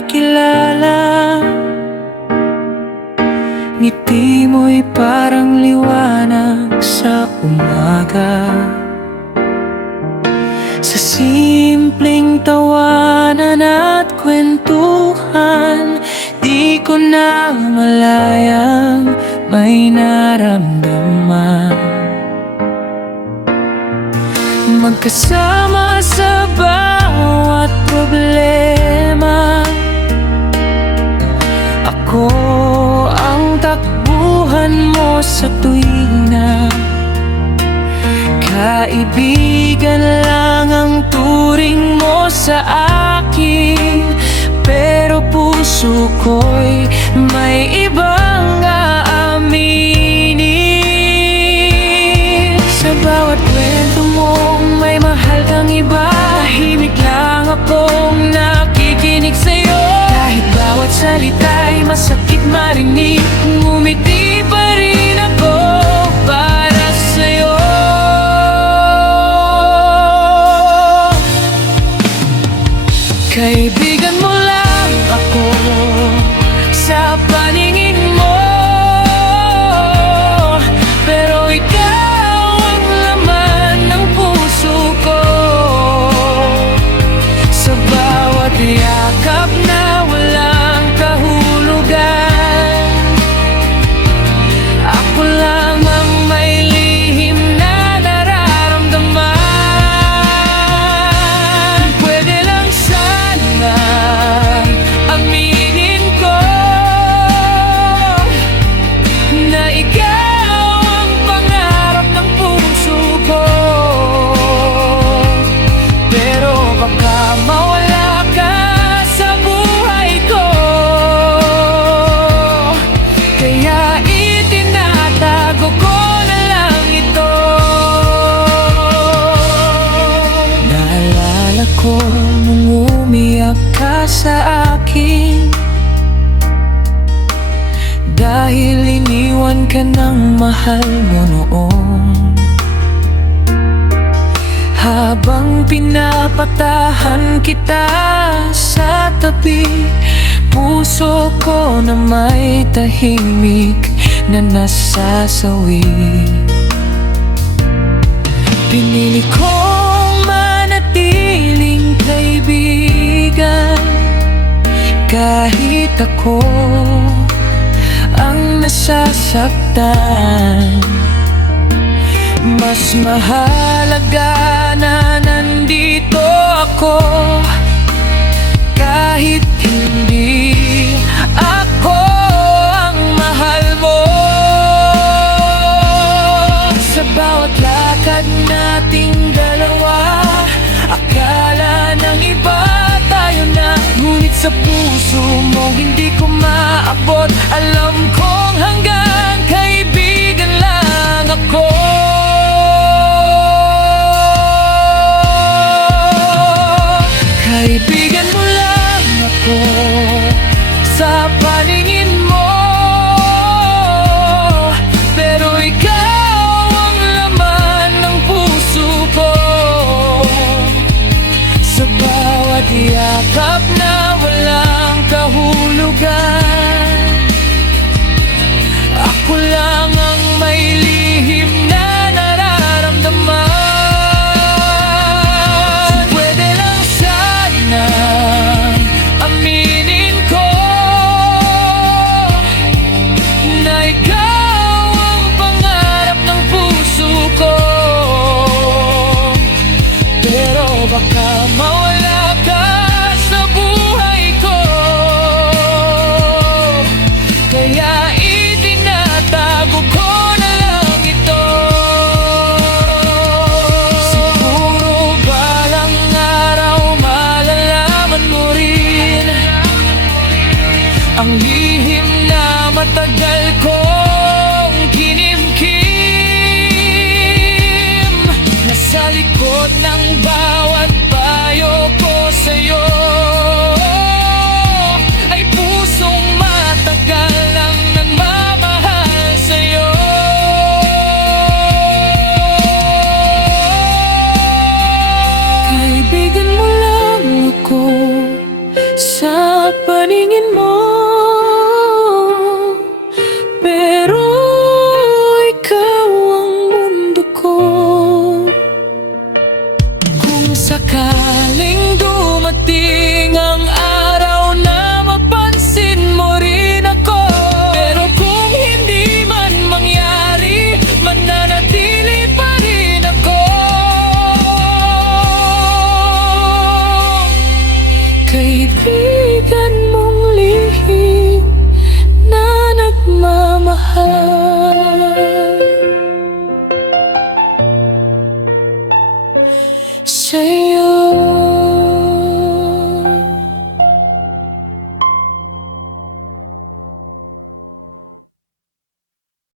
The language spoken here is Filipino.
kakilala. Ngiti mo'y parang liwanag sa umaga. Sa simpleng tawanan at kwentuhan, di ko na malayang may naramdaman. Magkasama sa bawat problema, ako ang takbuhan mo sa tuwina. Kaibigan lang ang turing mo sa akin, pero puso ko'y may ibang aaminin. Sa bawat kwento mong may mahal kang iba, tahimik lang akong nakikinig sa'yo. Kahit bawat salita'y masakit marinig, ngumiti pa rin ako para sa'yo. Kaibigan mo lang ako sa paningin mo, pero ikaw ang laman ng puso ko. Sa bawat yakap na walang kahulugan, ako lang ang may lihim na nararamdaman. Pwede lang sana aminin ko na ikaw ang pangarap ng puso ko, pero baka mawala ka sa buhay ko. Kaya itinatago ko na lang ito. Naalala ko nung umiyak ka sa akin, dahil iniwan ka ng mahal mo noon. Habang pinapatahan kita sa tabi, puso ko na may tahimik na nasasawi. Pinili kong manatiling kaibigan, kahit ako ang nasasaktan. Mas mahalaga na nandito ako, kahit hindi ako ang mahal mo. Sa bawat lakad nating dalawa, akala ng iba tayo na, ngunit sa puso mo hindi ko maabot. Alam kong hanggang kaibigan lang ako. Kaibigan mo lang ako sa paningin mo, pero ikaw ang laman ng puso ko. Sa bawat yakap na walang kahulugan, ako lang ang may lihim na nararamdaman. Pwede lang sana aminin ko na ikaw ang pangarap ng puso ko, pero baka mawala ka sa buhay ko. Kaya itinatago ko na lang ito. Siguro balang araw malalaman mo rin ang lihim na matagal kong kinimkim. Nasa likod ng bawat payo ko sa'yo ay pusong matagal ang nagmamahal sa'yo. Kaibigan mo lang ako sa paningin mo, pero ikaw ang mundo ko. Kung sakaling dumating ang araw na mapansin mo rin ako, pero kung hindi man mangyari, mananatili pa rin ako. Kaibigan mong lihim na nagmamahal, sa'yo